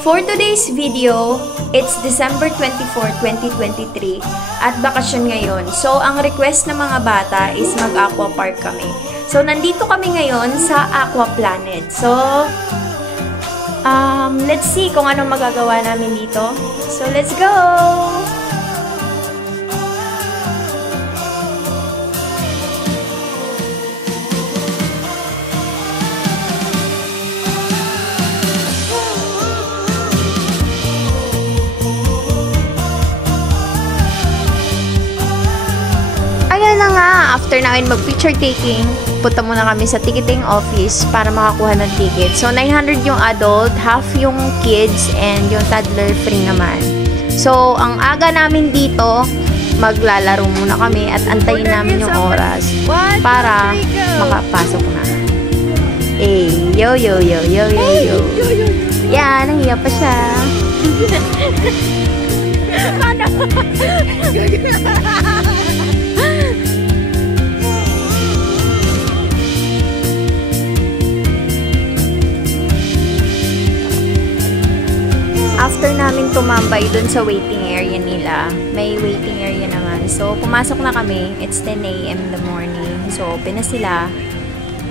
For today's video, it's December 24, 2023 at bakasyon ngayon. So, ang request ng mga bata is mag-aqua park kami. So, nandito kami ngayon sa Aqua Planet. So, let's see kung anong magagawa namin dito. So, let's go! After namin mag-picture taking, punta muna kami sa ticketing office para makakuha ng ticket. So, 900 yung adult, half yung kids, and yung toddler free naman. So, ang aga namin dito, maglalaro muna kami at antayin namin yung oras para makapasok na. Eh, yo, yo, yo, yo, yo, yo. Yan, nahiya pa siya. After namin tumambay dun sa waiting area nila, may waiting area naman. So, pumasok na kami. It's 10 a.m. in the morning. So, open na sila.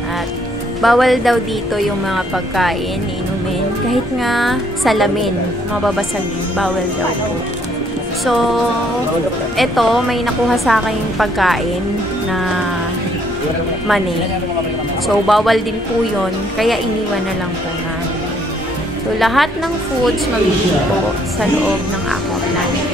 At bawal daw dito yung mga pagkain, inumin. Kahit nga salamin, mababasag, bawal daw po. So, eto, may nakuha sa akin pagkain na mani. So, bawal din po yun. Kaya iniwan na lang po namin. So, lahat ng foods mabibili po sa loob ng Aqua Planet.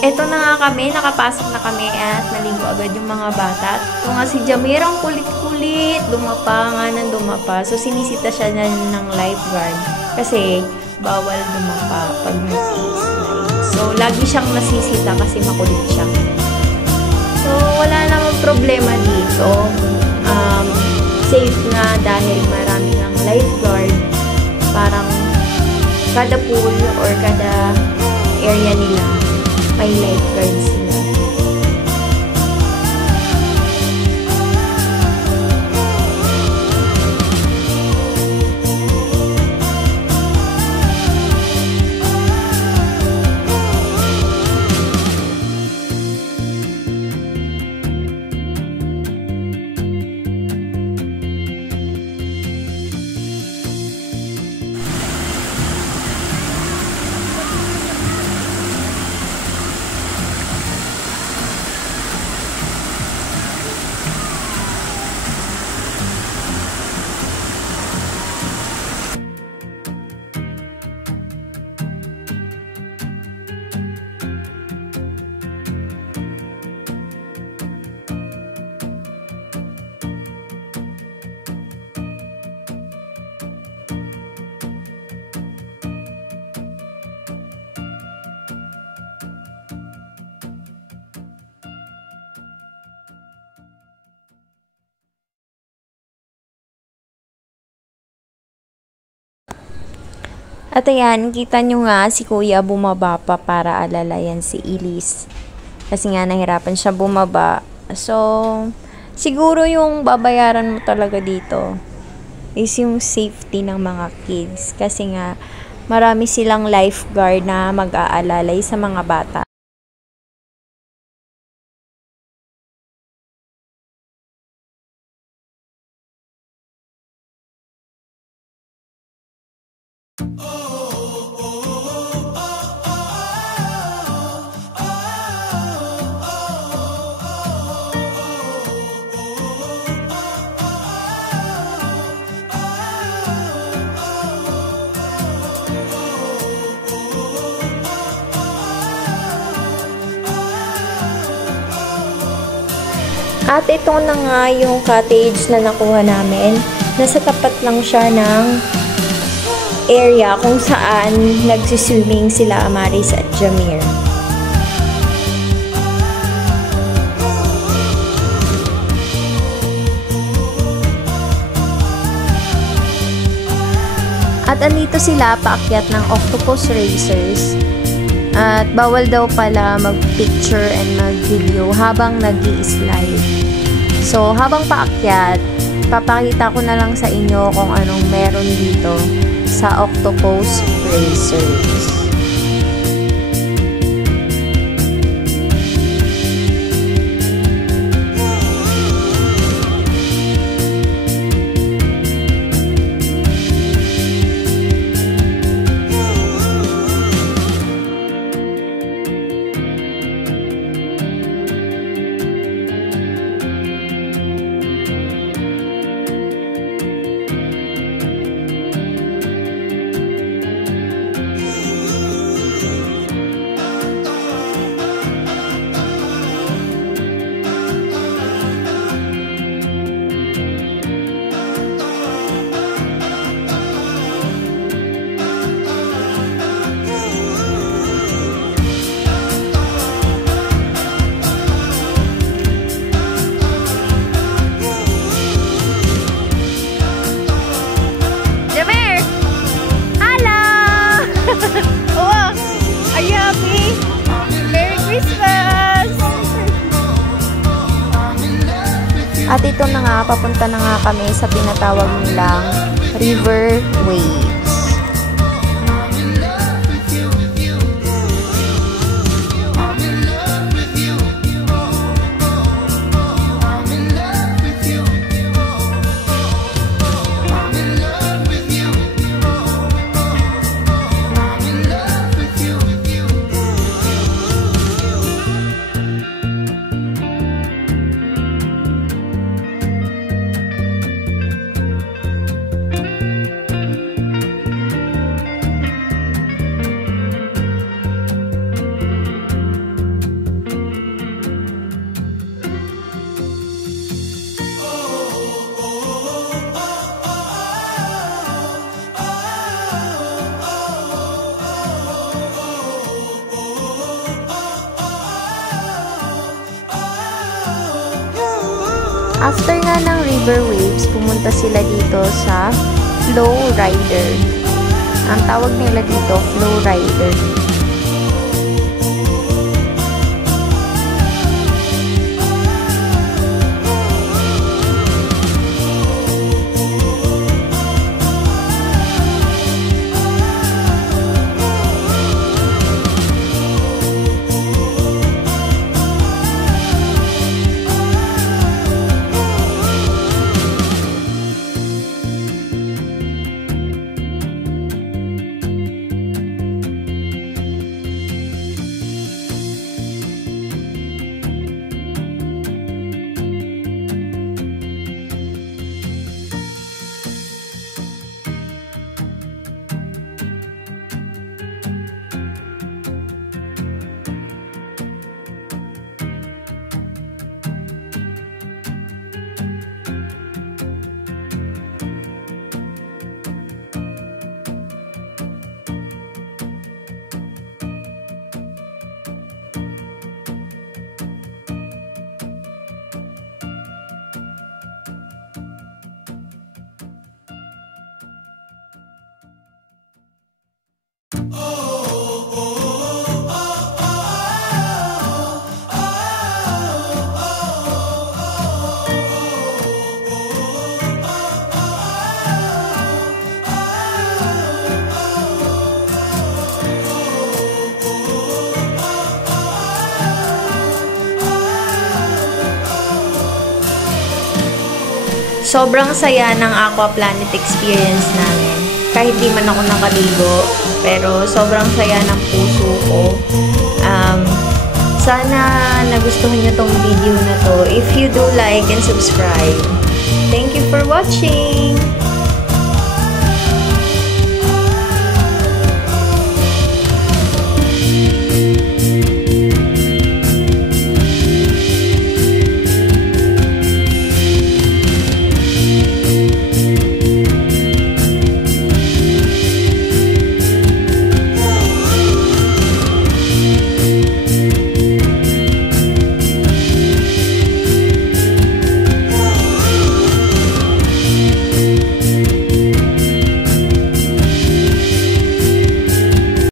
Eto na nga kami, nakapasok na kami at naligo agad yung mga bata. Ito nga si Jamir, ang kulit-kulit, dumapa nga ng dumapa. So, sinisita siya na ng lifeguard kasi bawal dumapa pag nag-slide. So, lagi siyang nasisita kasi makulit siya. So, wala namang problema dito. Safe nga dahil marami ng lifeguard. Parang kada pool or kada area nila may lifeguards sila. At ayan, kita nyo nga si Kuya bumaba pa para alalayan si Elise. Kasi nga nahirapan siya bumaba. So, siguro yung babayaran mo talaga dito is yung safety ng mga kids. Kasi nga marami silang lifeguard na mag-aalalay sa mga bata. At ito na nga yung cottage na nakuha namin. Nasa tapat lang siya ng area kung saan nagsiswimming sila Amaris at Jamir. At andito sila paakyat ng octopus racers. At bawal daw pala mag-picture and mag-video habang nag-i-slide. So, habang paakyat, papakita ko na lang sa inyo kung anong meron dito sa octopus racers. At ito na nga, papunta na nga kami sa pinatawag nilang River Waves. After nga ng River Waves, pumunta sila dito sa Flow Rider. Ang tawag nila dito, Flow Rider. Sobrang saya ng Aqua Planet experience namin. kahit di man ako nakaligo. Pero sobrang saya ng puso ko. Sana nagustuhan nyo tong video na to. If you do, like and subscribe. Thank you for watching!